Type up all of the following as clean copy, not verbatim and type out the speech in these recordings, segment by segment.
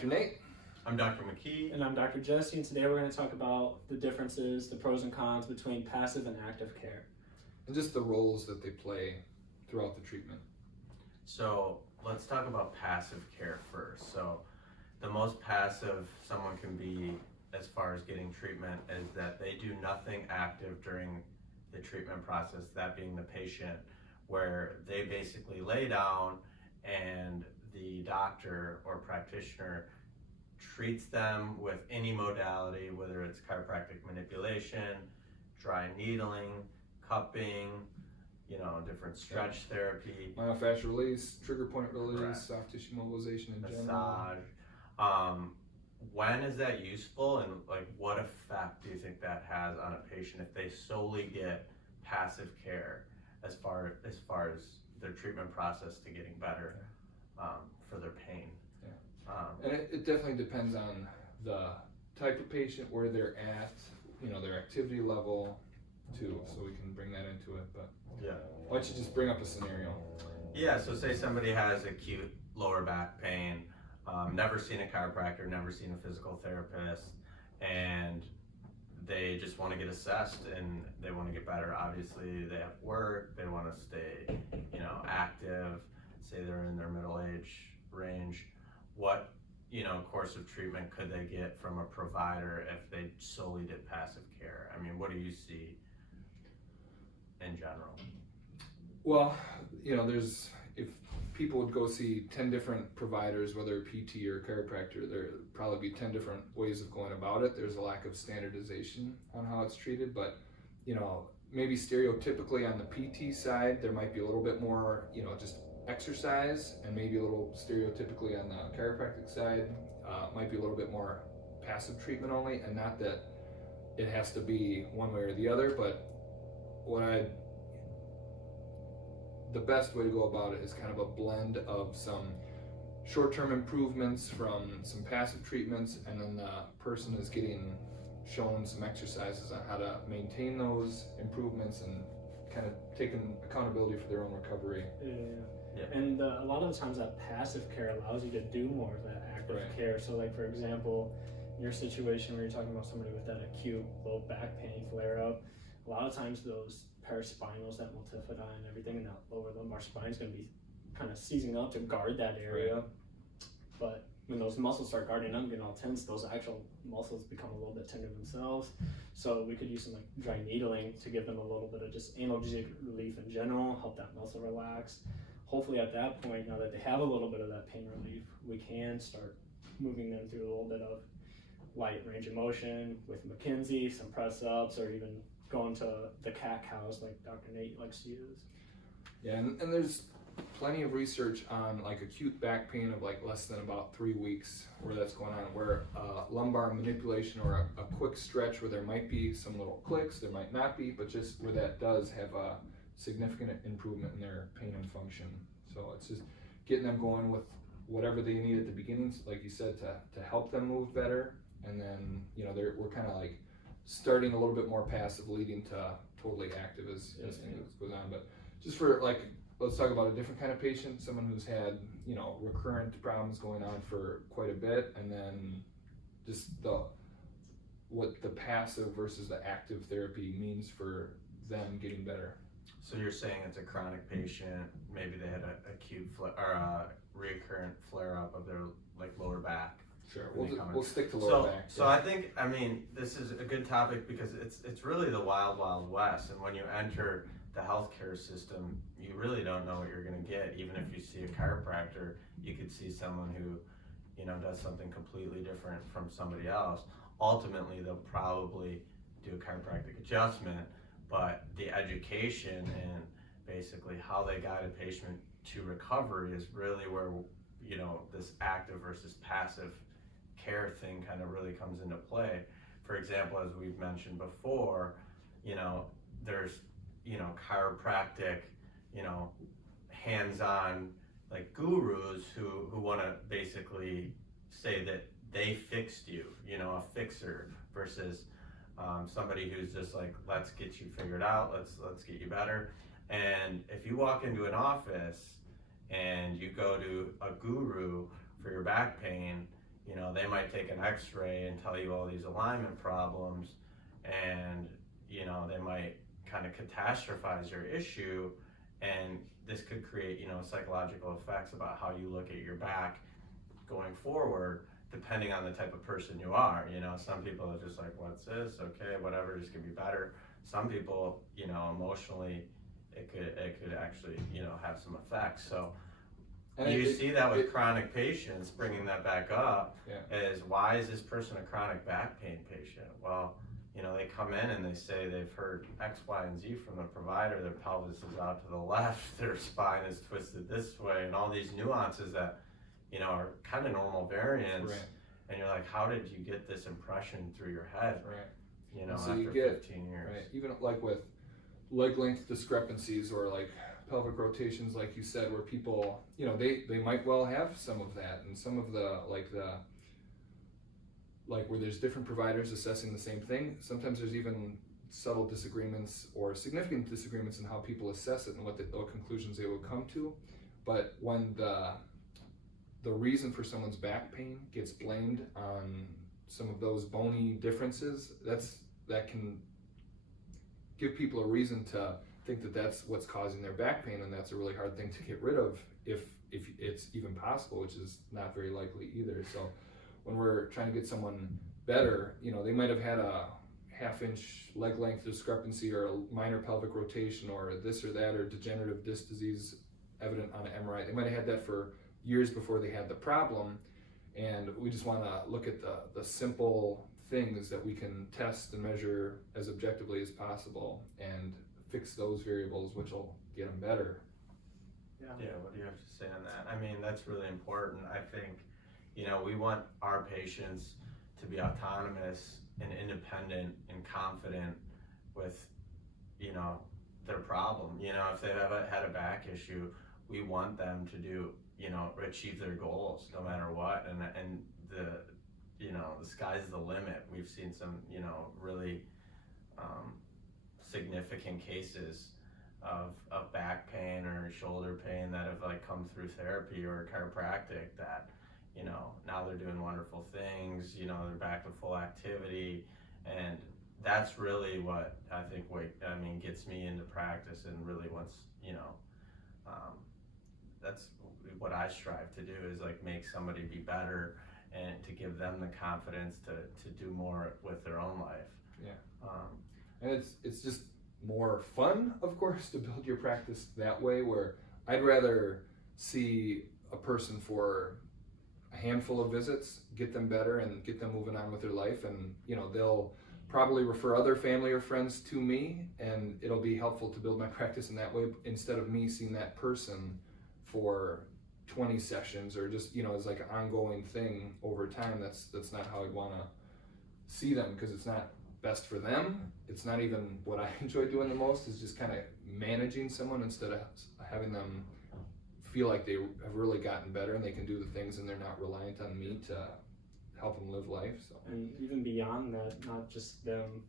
Dr. Nate. I'm Dr. McKee. And I'm Dr. Jesse, and today we're going to talk about the differences, the pros and cons between passive and active care. And just the roles that they play throughout the treatment. So let's talk about passive care first. So the most passive someone can be as far as getting treatment is that they do nothing active during the treatment process, that being the patient, where they basically lay down and the doctor or practitioner treats them with any modality, whether it's chiropractic manipulation, dry needling, cupping, different stretch therapy. Myofascial release, trigger point release, Correct. soft tissue mobilization in general. Massage. When is that useful, and what effect do you think that has on a patient if they solely get passive care as far as their treatment process to getting better for their pain? And it definitely depends on the type of patient, where they're at, their activity level too, so we can bring that into it. But yeah, why don't you just bring up a scenario? Yeah, so say somebody has acute lower back pain, never seen a chiropractor, never seen a physical therapist, and they just want to get assessed and they want to get better. Obviously, they have work, they want to stay, active, say they're in their middle age range. What, course of treatment could they get from a provider if they solely did passive care? I mean, what do you see in general? Well, if people would go see 10 different providers, whether PT or chiropractor, there'd probably be 10 different ways of going about it. There's a lack of standardization on how it's treated, but maybe stereotypically on the PT side, there might be a little bit more, just exercise, and maybe a little stereotypically on the chiropractic side, might be a little bit more passive treatment only, and not that it has to be one way or the other, but the best way to go about it is kind of a blend of some short-term improvements from some passive treatments, and then the person is getting shown some exercises on how to maintain those improvements and kind of taking accountability for their own recovery. Yeah. And a lot of the times that passive care allows you to do more of that active care. So for example, in your situation where you're talking about somebody with that acute low back pain flare up, a lot of times those paraspinals, that multifidi and everything in that lower lumbar spine is going to be kind of seizing up to guard that area. Right. But when those muscles start guarding up, getting all tense, those actual muscles become a little bit tender themselves. So we could use some dry needling to give them a little bit of just analgesic relief in general, help that muscle relax. Hopefully at that point, now that they have a little bit of that pain relief, we can start moving them through a little bit of light range of motion with McKenzie, some press ups, or even going to the cat cows like Dr. Nate likes to use. Yeah, and there's plenty of research on acute back pain of less than about 3 weeks where that's going on, where lumbar manipulation or a quick stretch where there might be some little clicks, there might not be, but just where that does have a significant improvement in their pain and function. So it's just getting them going with whatever they need at the beginning, like you said, to help them move better, and then we're kind of starting a little bit more passive, leading to totally active as things goes on. But just for let's talk about a different kind of patient, someone who's had recurrent problems going on for quite a bit, and then just what the passive versus the active therapy means for them getting better. So you're saying it's a chronic patient, maybe they had an acute or a recurrent flare-up of their lower back. Sure, we'll stick to lower back. So I think, this is a good topic because it's really the wild, wild west, and when you enter the healthcare system, you really don't know what you're going to get. Even if you see a chiropractor, you could see someone who, does something completely different from somebody else. Ultimately, they'll probably do a chiropractic adjustment, but the education and basically how they guide a patient to recovery is really where, this active versus passive care thing kind of really comes into play. For example, as we've mentioned before, there's, chiropractic, hands-on gurus who want to basically say that they fixed you, a fixer, versus somebody who's just let's get you figured out, let's get you better. And if you walk into an office and you go to a guru for your back pain, you know, they might take an x-ray and tell you all these alignment problems, and, you know, they might kind of catastrophize your issue, and this could create, you know, psychological effects about how you look at your back going forward, depending on the type of person you are. You know, some people are just like, what's this? Okay, whatever, just gonna be better. Some people, you know, emotionally, it could actually, you know, have some effects. So And you see that with chronic patients, bringing that back up, Yeah. is why is this person a chronic back pain patient? Well, you know, they come in and they say they've heard X, Y, and Z from the provider. Their pelvis is out to the left, their spine is twisted this way, and all these nuances that, you know, are kind of normal variants. Right. And you're like, how did you get this impression through your head? Right. You know, So after you get, 15 years. Right. Even like with leg length discrepancies or like pelvic rotations, like you said, where people, you know, they might well have some of that, and some of the where there's different providers assessing the same thing. Sometimes there's even subtle disagreements or significant disagreements in how people assess it and what conclusions they would come to. But when the reason for someone's back pain gets blamed on some of those bony differences, that can give people a reason to think that that's what's causing their back pain, and that's a really hard thing to get rid of if it's even possible, which is not very likely either. So when we're trying to get someone better, you know, they might have had a half-inch leg length discrepancy or a minor pelvic rotation or this or that, or degenerative disc disease evident on an MRI. They might have had that for years before they had the problem, and we just want to look at the simple things that we can test and measure as objectively as possible and fix those variables, which will get them better. Yeah, what do you have to say on that? I mean, that's really important. I think, you know, we want our patients to be autonomous and independent and confident with, you know, their problem. You know, if they've ever had a back issue, we want them to do, you know, achieve their goals no matter what. And the, you know, the sky's the limit. We've seen some, you know, really significant cases of back pain or shoulder pain that have like come through therapy or chiropractic that, you know, now they're doing wonderful things, you know, they're back to full activity. And that's really what I think gets me into practice, and really what's, you know, that's what I strive to do, is like make somebody be better and to give them the confidence to do more with their own life. Yeah. And it's just more fun, of course, to build your practice that way, where I'd rather see a person for a handful of visits, get them better and get them moving on with their life, and, you know, they'll probably refer other family or friends to me, and it'll be helpful to build my practice in that way, instead of me seeing that person for 20 sessions or just, you know, as like an ongoing thing over time. That's not how I'd want to see them, because it's not best for them. It's not even what I enjoy doing the most, is just kind of managing someone instead of having them feel like they have really gotten better and they can do the things and they're not reliant on me to help them live life. So. And even beyond that, not just them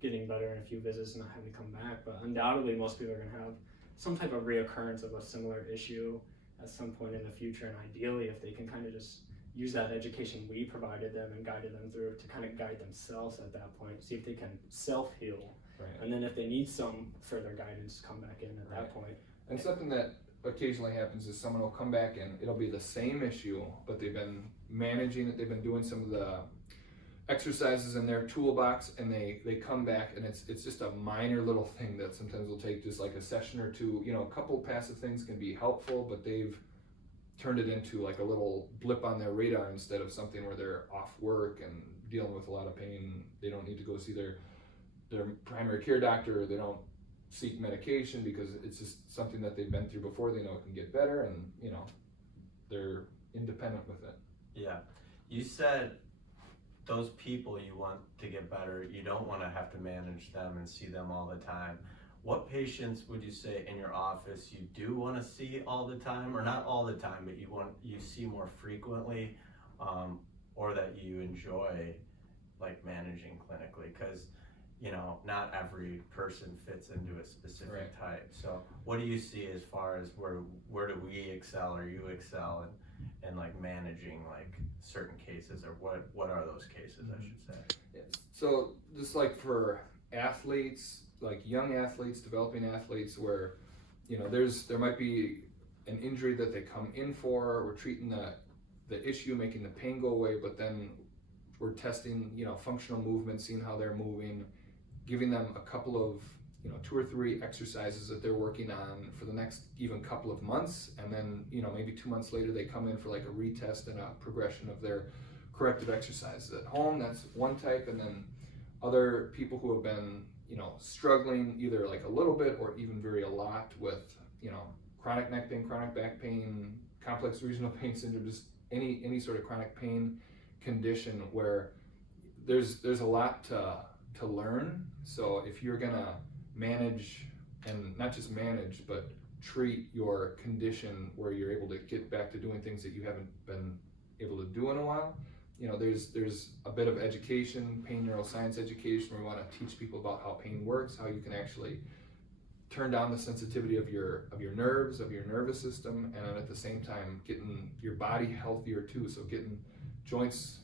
getting better in a few visits and not having to come back, but undoubtedly most people are going to have some type of reoccurrence of a similar issue at some point in the future. And ideally, if they can kind of just use that education we provided them and guided them through to kind of guide themselves at that point, see if they can self-heal. Right. And then if they need some further guidance, come back in at that point. And something that occasionally happens is someone will come back and it'll be the same issue, but they've been managing it, they've been doing some of the exercises in their toolbox, and they come back and it's just a minor little thing that sometimes will take just like a session or two. You know, a couple passive things can be helpful, but they've turned it into like a little blip on their radar instead of something where they're off work and dealing with a lot of pain. They don't need to go see their primary care doctor, or they don't seek medication, because it's just something that they've been through before. They know it can get better, and, you know, they're independent with it. Yeah. You said those people you want to get better, you don't want to have to manage them and see them all the time. What patients would you say in your office you do want to see all the time, or not all the time, but you see more frequently, or that you enjoy like managing clinically? Because, you know, not every person fits into a specific type. So what do you see as far as where do we excel or you excel, and like managing like certain cases, or what are those cases, I should say? Yes. So just like for athletes, like young athletes, developing athletes, where there might be an injury that they come in for, we're treating the issue, making the pain go away, but then we're testing functional movement, seeing how they're moving, giving them a couple of 2 or 3 exercises that they're working on for the next even couple of months, and then maybe 2 months later they come in for like a retest and a progression of their corrective exercises at home. That's one type. And then other people who have been struggling either like a little bit or even a lot with chronic neck pain, chronic back pain, complex regional pain syndrome, just any sort of chronic pain condition where there's a lot to learn. So if you're gonna manage, and not just manage, but treat your condition where you're able to get back to doing things that you haven't been able to do in a while, there's a bit of education, pain neuroscience education, where we want to teach people about how pain works, how you can actually turn down the sensitivity of your nerves, of your nervous system, and then at the same time getting your body healthier too. So getting joints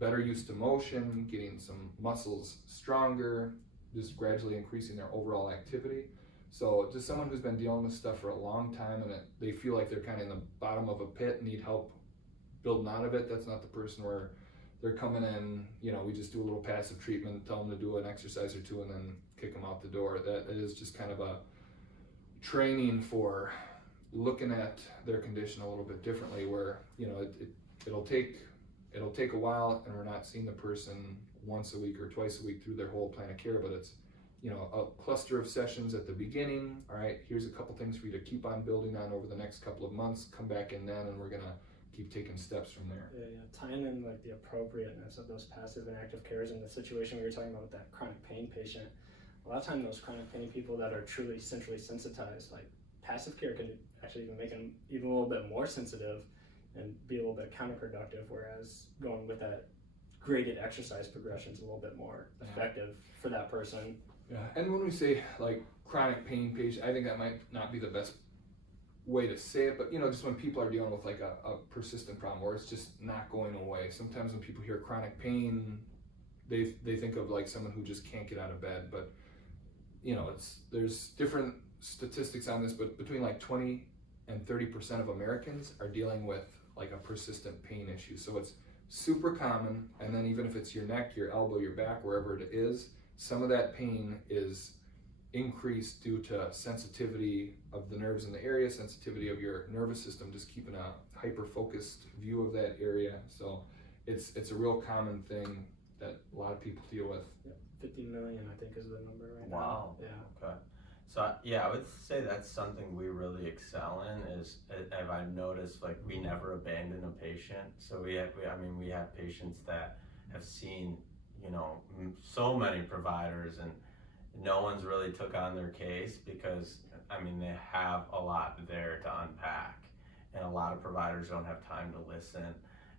better used to motion, getting some muscles stronger, just gradually increasing their overall activity. So just someone who's been dealing with stuff for a long time and they feel like they're kind of in the bottom of a pit and need help building out of it, that's not the person where they're coming in, we just do a little passive treatment, tell them to do an exercise or two and then kick them out the door. That is just kind of a training for looking at their condition a little bit differently, where it'll take a while, and we're not seeing the person once a week or twice a week through their whole plan of care, but it's a cluster of sessions at the beginning. All right, here's a couple things for you to keep on building on over the next couple of months. Come back in then, and we're gonna keep taking steps from there. Yeah. Tying in like the appropriateness of those passive and active cares in the situation we were talking about with that chronic pain patient. A lot of times those chronic pain people that are truly centrally sensitized, like passive care can actually even make them even a little bit more sensitive and be a little bit counterproductive, whereas going with that graded exercise progression is a little bit more effective for that person. Yeah, and when we say like chronic pain patient, I think that might not be the best way to say it, but just when people are dealing with like a persistent problem where it's just not going away. Sometimes when people hear chronic pain, they think of like someone who just can't get out of bed, but there's different statistics on this, but between like 20 and 30% of Americans are dealing with like a persistent pain issue. So it's super common, and then even if it's your neck, your elbow, your back, wherever it is, some of that pain is increased due to sensitivity of the nerves in the area, sensitivity of your nervous system, just keeping a hyper-focused view of that area. So it's a real common thing that a lot of people deal with. 50 million, I think, is the number right now. Wow. Yeah. Okay. So yeah, I would say that's something we really excel in. Is have I noticed, like, we never abandon a patient. So we have patients that have seen so many providers, and no one's really took on their case because they have a lot there to unpack, and a lot of providers don't have time to listen.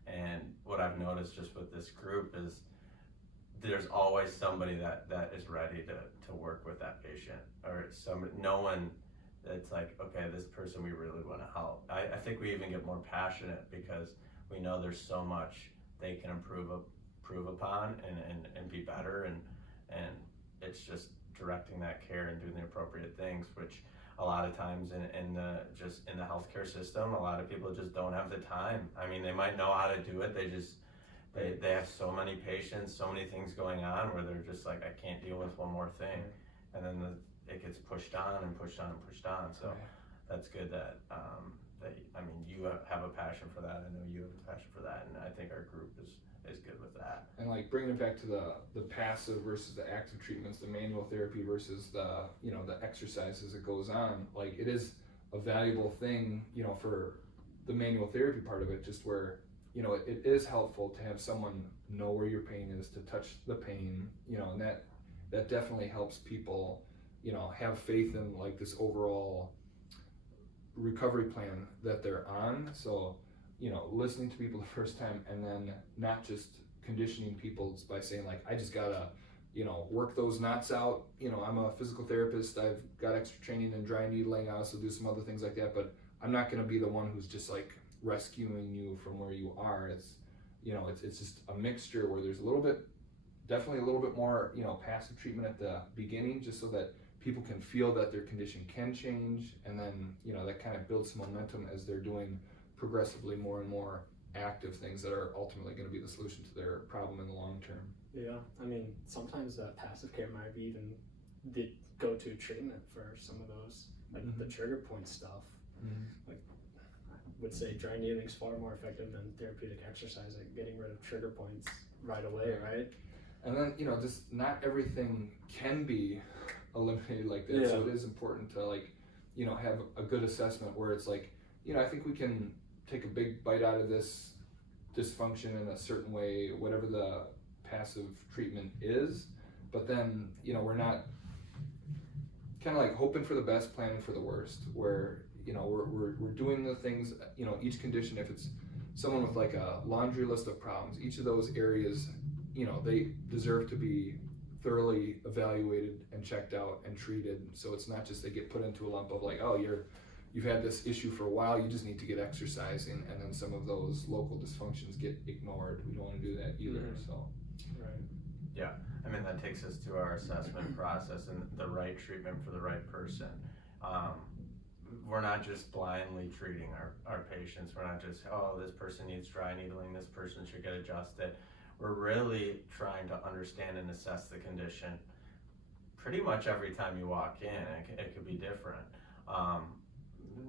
And what I've noticed just with this group is there's always somebody that is ready to work with that patient, or no one that's like, okay, this person we really want to help. I think we even get more passionate because we know there's so much they can improve upon and be better, and it's just directing that care and doing the appropriate things, which a lot of times in the healthcare system, a lot of people just don't have the time. They might know how to do it, they have so many patients, so many things going on where they're just like, I can't deal with one more thing, and then it gets pushed on and pushed on and pushed on. So that's good that you have a passion for that. I know you have a passion for that, and I think our group is good with that. And like bringing it back to the passive versus the active treatments, the manual therapy versus the the exercises that goes on, like it is a valuable thing for the manual therapy part of it, just where it is helpful to have someone know where your pain is, to touch the pain, and that definitely helps people have faith in like this overall recovery plan that they're on. So listening to people the first time, and then not just conditioning people by saying like, I just gotta work those knots out. I'm a physical therapist, I've got extra training in dry needling, I also do some other things like that, but I'm not gonna be the one who's just like rescuing you from where you are. It's, you know, it's just a mixture where there's definitely a little bit more, you know, passive treatment at the beginning, just so that people can feel that their condition can change, and then, you know, that kind of builds some momentum as they're doing progressively more and more active things that are ultimately going to be the solution to their problem in the long term. Yeah, I mean, sometimes passive care might be even the go-to treatment for some of those, like the trigger point stuff. Like, I would say dry needling is far more effective than therapeutic exercise at getting rid of trigger points right away, right? And then, you know, just not everything can be eliminated like that. So it is important to, like, you know, have a good assessment where it's like, you know, I think we can take a big bite out of this dysfunction in a certain way, whatever the passive treatment is, but then, you know, we're not kind of like hoping for the best, planning for the worst, where, you know, we're doing the things, you know, each condition, if it's someone with like a laundry list of problems, each of those areas, you know, they deserve to be thoroughly evaluated and checked out and treated. So it's not just they get put into a lump of like, oh, you've had this issue for a while, you just need to get exercising, and then some of those local dysfunctions get ignored. We don't want to do that either. So Right. Yeah, I mean, that takes us to our assessment process and the right treatment for the right person. We're not just blindly treating our patients. We're not just, oh, this person needs dry needling, this person should get adjusted. We're really trying to understand and assess the condition pretty much every time you walk in. It could be different.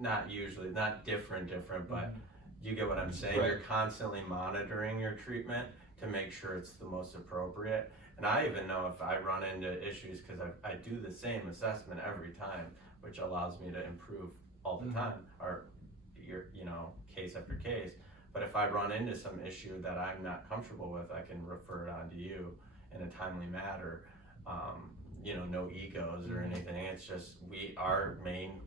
Not usually, not different, but you get what I'm saying. Right. You're constantly monitoring your treatment to make sure it's the most appropriate. And I even know if I run into issues, because I do the same assessment every time, which allows me to improve all the time, or you know, case after case. But if I run into some issue that I'm not comfortable with, I can refer it on to you in a timely manner. You know, no egos or anything. It's just our main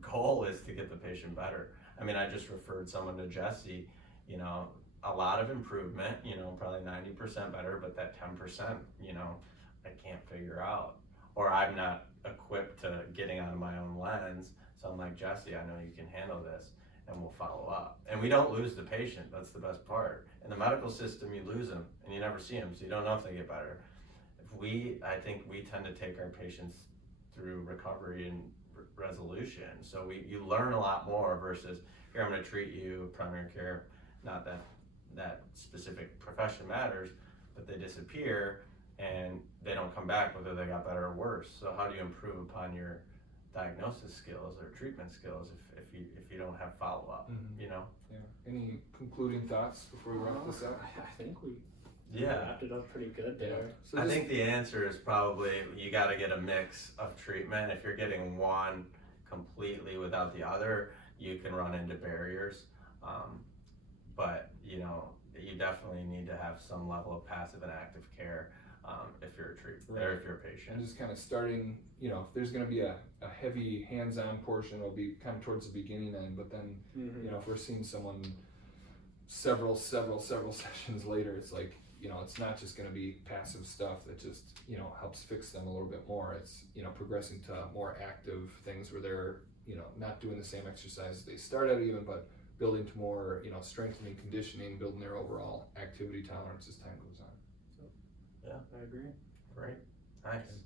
goal is to get the patient better. I mean, I just referred someone to Jesse, you know, a lot of improvement, you know, probably 90% better, but that 10%, you know, I can't figure out. Or I'm not equipped to getting out of my own lens. So I'm like, Jesse, I know you can handle this, and we'll follow up. And we don't lose the patient. That's the best part. In the medical system, you lose them and you never see them, so you don't know if they get better. I think we tend to take our patients through recovery and resolution. So you learn a lot more versus, here, I'm going to treat you, primary care, not that specific profession matters, but they disappear and they don't come back whether they got better or worse. So how do you improve upon your diagnosis skills or treatment skills if you don't have follow-up, you know? Yeah. Any concluding thoughts before we wrap this up? I think we wrapped it up pretty good there. So I think the answer is probably you got to get a mix of treatment. If you're getting one completely without the other, you can run into barriers. But you know, you definitely need to have some level of passive and active care if you're a treatment or if you're a patient. And just kind of starting, you know, if there's going to be a heavy hands-on portion, it'll be kind of towards the beginning end. But then, you know, if we're seeing someone several sessions later, it's like, you know, it's not just going to be passive stuff that just, you know, helps fix them a little bit more. It's, you know, progressing to more active things where they're, you know, not doing the same exercises they started even, but building to more, you know, strengthening, conditioning, building their overall activity tolerance as time goes on. Yeah, I agree. Great. Nice.